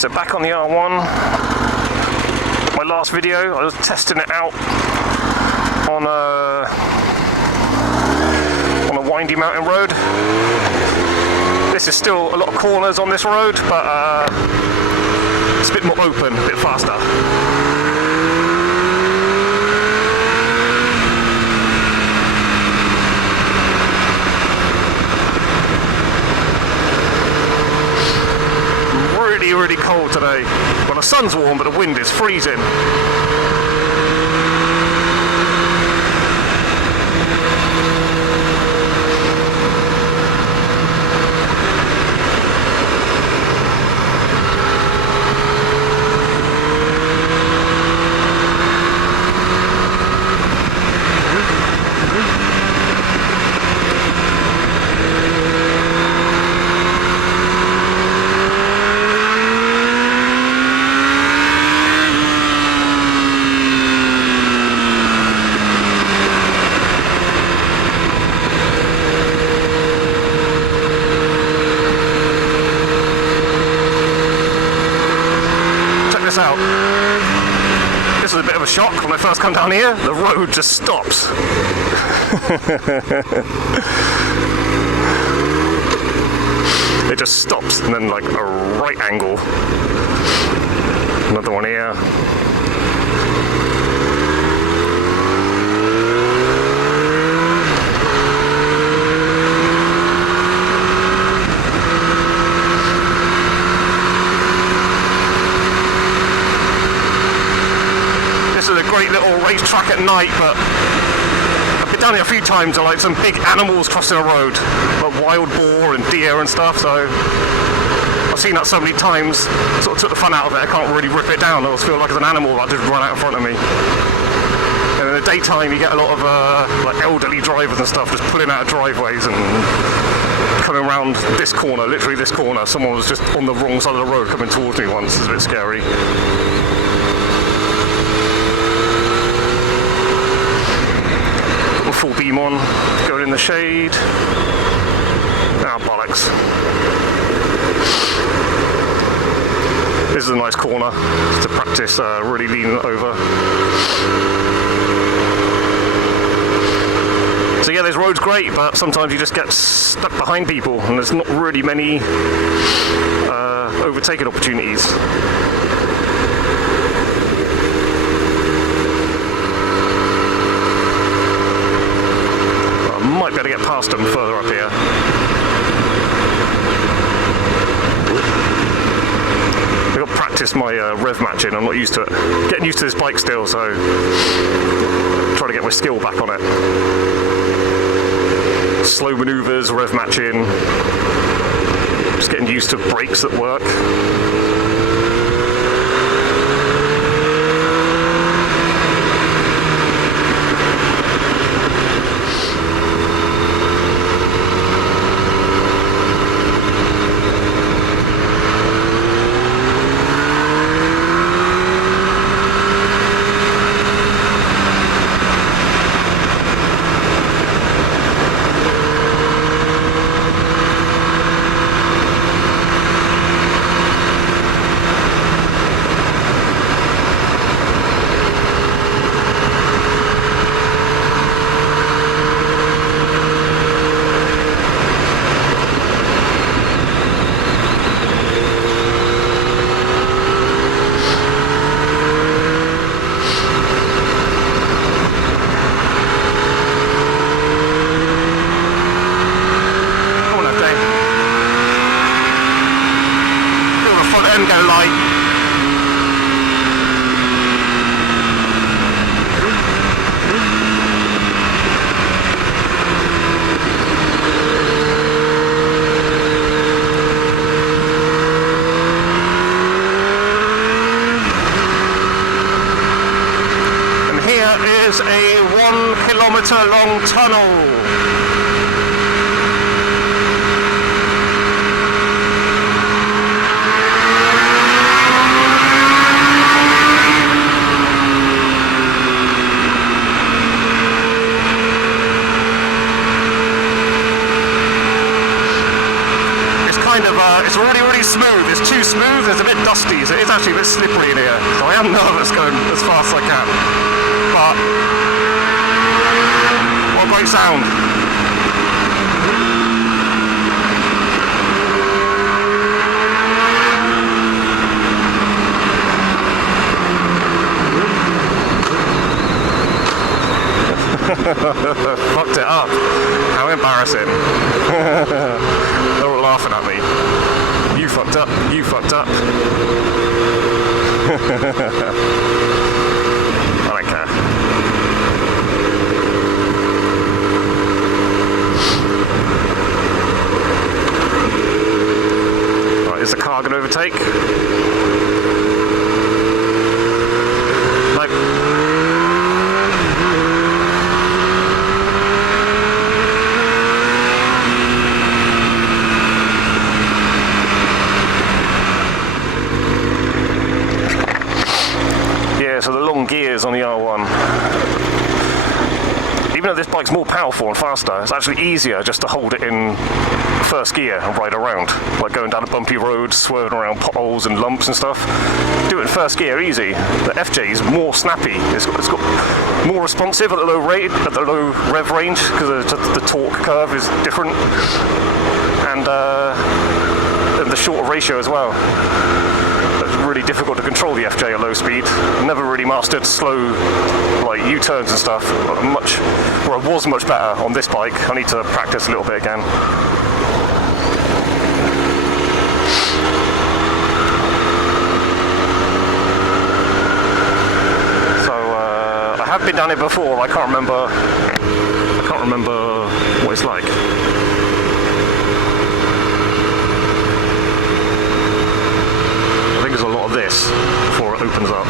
so back on the R1. My last video, I was testing it out on a windy mountain road. This is still a lot of corners on this road, but it's a bit more open, a bit faster. Really cold today. Well, the sun's warm, but the wind is freezing. Out. This was a bit of a shock when I first come down here. The road just stops. It just stops and then like a right angle. Another one here. Great little racetrack at night, but I've been down here a few times and like some big animals crossing the road, like wild boar and deer and stuff, so I've seen that so many times, sort of took the fun out of it. I can't really rip it down. I always feel like there's an animal that just run out in front of me. And in the daytime you get a lot of like elderly drivers and stuff just pulling out of driveways and coming around this corner, literally this corner. Someone was just on the wrong side of the road coming towards me once. It's a bit scary. Full beam on, going in the shade. Ah, bollocks. This is a nice corner to practice really leaning over. So yeah, this road's great, but sometimes you just get stuck behind people and there's not really many overtaking opportunities. Might be able to get past them further up here. I've got to practice my rev matching. I'm not used to it. Getting used to this bike still, so trying to get my skill back on it. Slow maneuvers, rev matching. Just getting used to brakes that work. is a 1 kilometer long tunnel. kind of, it's really, really smooth. It's too smooth, it's a bit dusty, so it's actually a bit slippery in here. So I am nervous going as fast as I can. But, what a great sound. Fucked it up. How embarrassing. They're all laughing at me. You fucked up. You fucked up. I don't care. Right, is the car going to overtake? Nope. So the long gears on the R1, even though this bike's more powerful and faster, it's actually easier just to hold it in first gear and ride around, like going down a bumpy road, swerving around potholes and lumps and stuff. Do it in first gear, easy. The FJ is more snappy. It's got more responsive at the low rate, at the low rev range, because the torque curve is different, and the shorter ratio as well. Really difficult to control the FJ at low speed. Never really mastered slow, like U-turns and stuff. I was much better on this bike. I need to practice a little bit again. So I have been down it before. I can't remember what it's like. There's a lot of this before it opens up.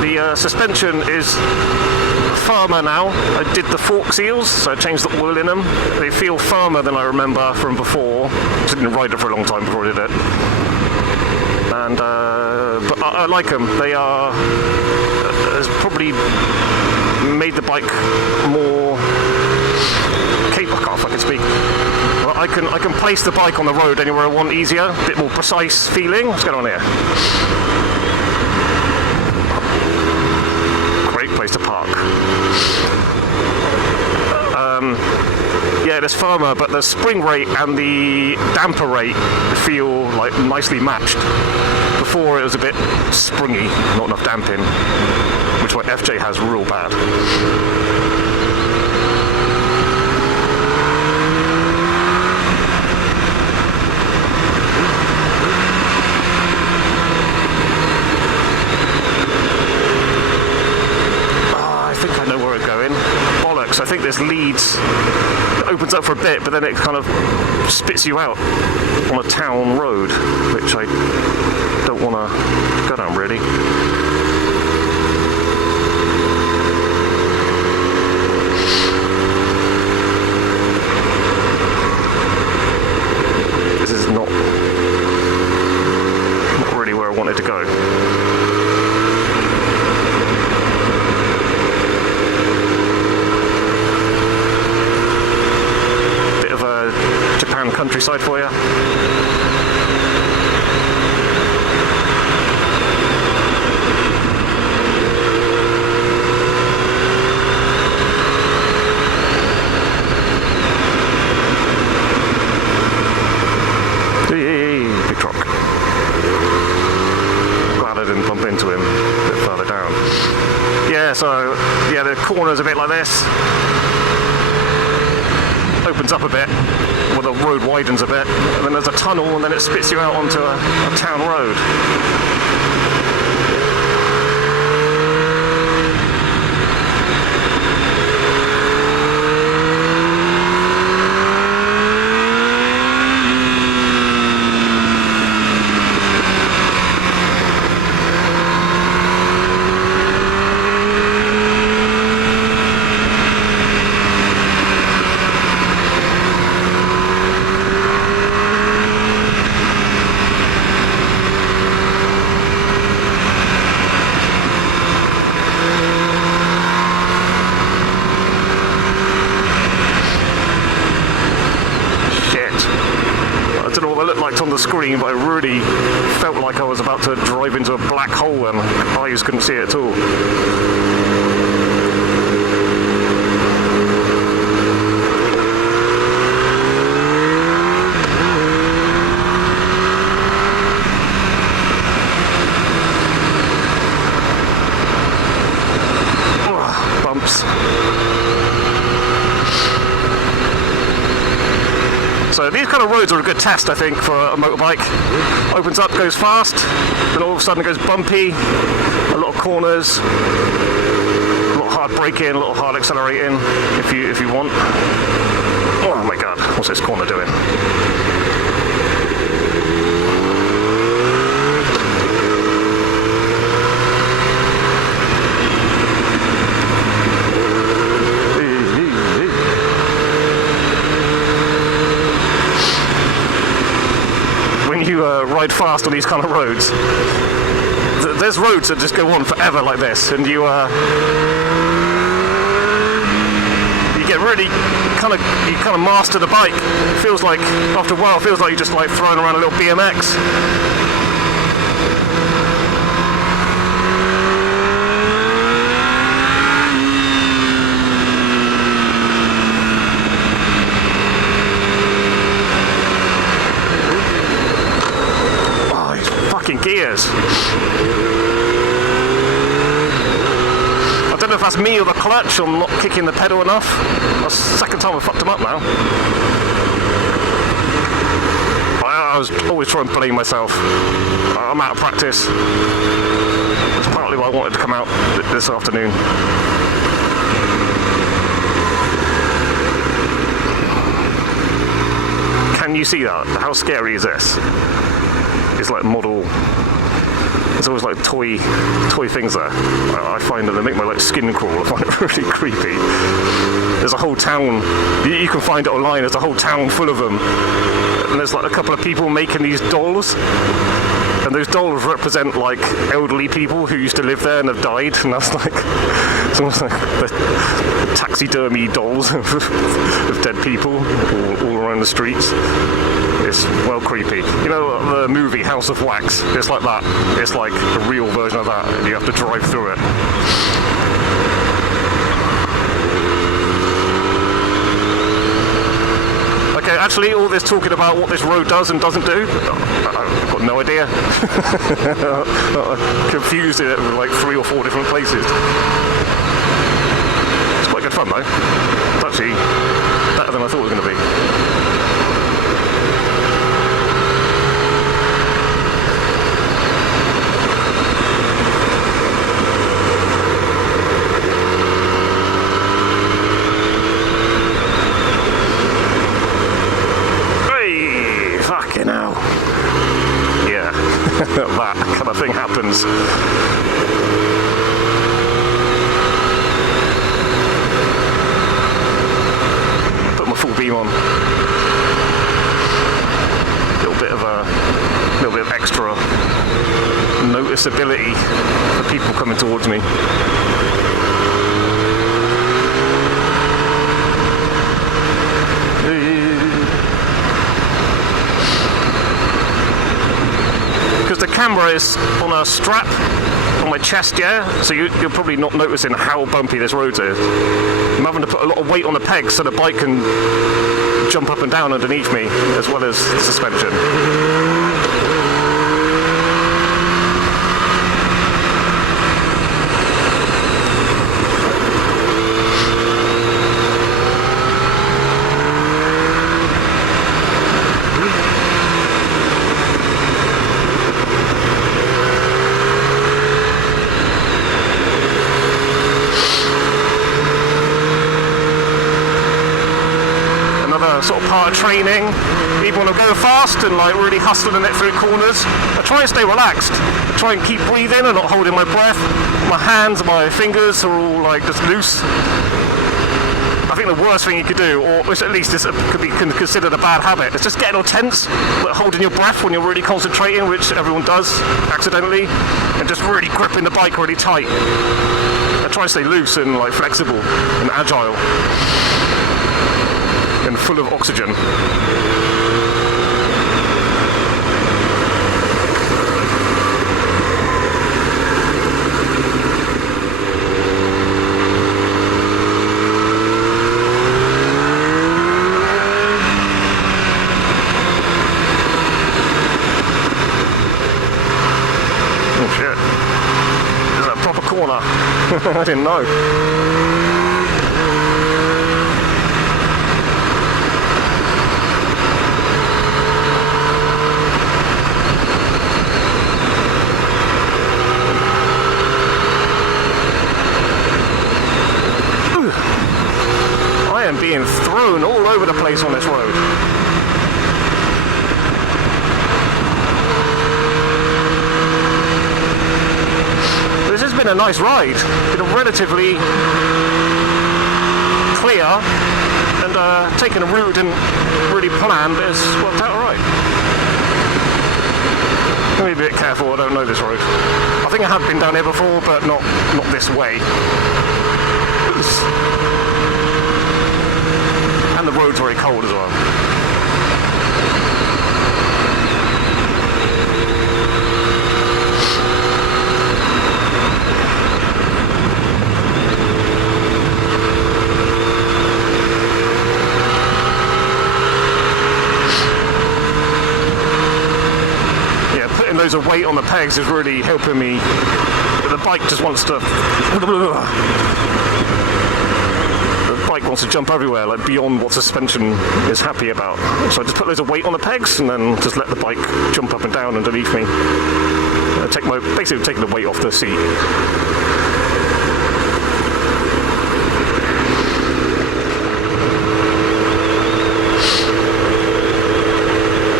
The suspension is firmer now. I did the fork seals, so I changed the oil in them. They feel firmer than I remember from before. I didn't ride it for a long time before I did it. And but I like them. They has probably made the bike more capable. I can't fucking speak. Well, I can place the bike on the road anywhere I want easier. A bit more precise feeling. What's going on here? Great place to park. Yeah, it's firmer, but the spring rate and the damper rate feel like nicely matched. Before it was a bit springy, not enough damping, which my FJ has real bad. I think I know where it's going. Bollocks, I think this leads, it opens up for a bit, but then it kind of spits you out on a town road, which I don't want to go down really. This is not really where I wanted to go. Bit of a Japan countryside for you. Big truck. Glad I didn't bump into him a bit further down. Yeah, so yeah, the corner's a bit like this. Opens up a bit, well, the road widens a bit, and then there's a tunnel, and then it spits you out onto a town road. don't know what they looked like on the screen, but I really felt like I was about to drive into a black hole and my eyes couldn't see it at all. So these kind of roads are a good test, I think, for a motorbike. Opens up, goes fast, then all of a sudden it goes bumpy, a lot of corners, a lot of hard braking, a lot of hard accelerating, if you want. Oh my god, what's this corner doing? Ride fast on these kind of roads. There's roads that just go on forever like this, and you get really kind of master the bike. It feels like after a while, it feels like you're just like throwing around a little BMX. Gears. I don't know if that's me or the clutch, or I'm not kicking the pedal enough. That's the second time I've fucked them up now. I was always trying to blame myself. I'm out of practice. That's partly why I wanted to come out this afternoon. Can you see that? How scary is this? It's like model. There's always like toy things there. I find that they make my like skin crawl. I find it really creepy. There's a whole town. You can find it online. There's a whole town full of them. And there's like a couple of people making these dolls. And those dolls represent like elderly people who used to live there and have died. And that's like it's almost like the taxidermy dolls of dead people all around the streets. It's well creepy. You know the movie House of Wax? It's like that. It's like a real version of that, and you have to drive through it. Okay, actually, all this talking about what this road does and doesn't do, I've got no idea. I'm confused in it with like 3 or 4 different places. It's quite good fun though. It's actually better than I thought it was going to be. That kind of thing happens. Put my full beam on. Little bit of extra noticeability for people coming towards me. The camera is on a strap on my chest, yeah? So you're probably not noticing how bumpy this road is. I'm having to put a lot of weight on the pegs so the bike can jump up and down underneath me, as well as the suspension. Sort of part of training, even when I go fast and like really hustling it through corners, I try and stay relaxed. I try and keep breathing and not holding my breath. My hands and my fingers are all like just loose. I think the worst thing you could do, or at least this could be considered a bad habit, is just getting all tense, like holding your breath when you're really concentrating, which everyone does accidentally, and just really gripping the bike really tight. I try and stay loose and like flexible and agile. And full of oxygen. I didn't know. I am being thrown all over the place on this road. This has been a nice ride. Been a relatively clear and taking a route and really planned, but it's worked out alright. Let me be a bit careful, I don't know this road. I think I have been down here before, but not this way. And the road's very cold as well. Yeah, putting loads of weight on the pegs is really helping me. The bike just wants to... bike wants to jump everywhere, like beyond what suspension is happy about. So I just put loads of weight on the pegs and then just let the bike jump up and down underneath me. Basically taking the weight off the seat.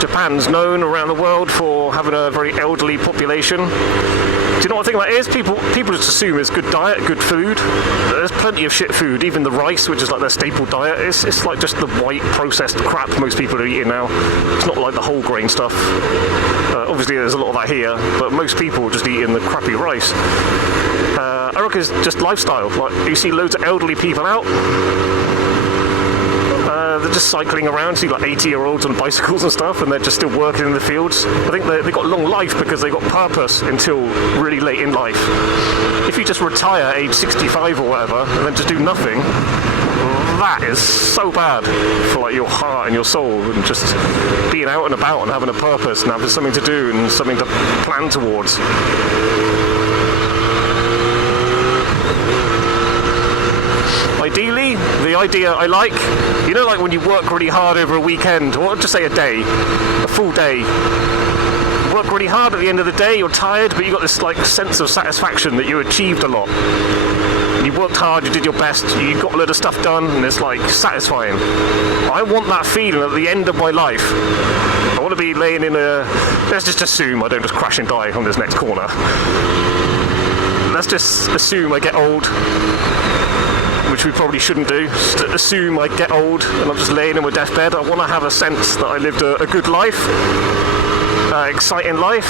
Japan's known around the world for having a very elderly population. Do you know what I think that is? People just assume it's good diet, good food. There's plenty of shit food, even the rice, which is like their staple diet. It's like just the white processed crap most people are eating now. It's not like the whole grain stuff. Obviously there's a lot of that here, but most people are just eating the crappy rice. I reckon it's just lifestyle. Like, you see loads of elderly people out. They're just cycling around, see like 80-year-olds on bicycles and stuff, and they're just still working in the fields. I think they got long life because they got purpose until really late in life. If you just retire age 65 or whatever, and then just do nothing, that is so bad for like your heart and your soul, and just being out and about and having a purpose and having something to do and something to plan towards. Ideally, the idea I like, you know, like when you work really hard over a weekend, or just say a day, a full day, work really hard at the end of the day, you're tired, but you got this like sense of satisfaction that you achieved a lot. You worked hard, you did your best, you got a load of stuff done, and it's like satisfying. I want that feeling at the end of my life. I want to be laying in a, let's just assume I don't just crash and die on this next corner. Let's just assume I get old, which we probably shouldn't do. Just assume I get old and I'm just laying in my deathbed. I want to have a sense that I lived a good life, exciting life,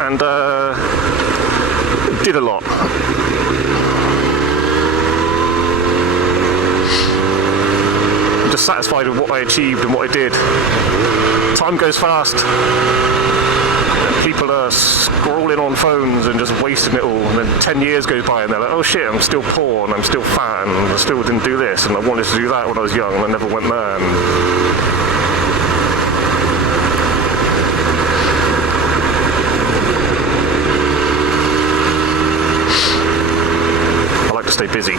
and did a lot. I'm just satisfied with what I achieved and what I did. Time goes fast. People are scrolling on phones and just wasting it all, and then 10 years goes by and they're like, oh shit, I'm still poor and I'm still fat and I still didn't do this and I wanted to do that when I was young and I never went there. And I like to stay busy.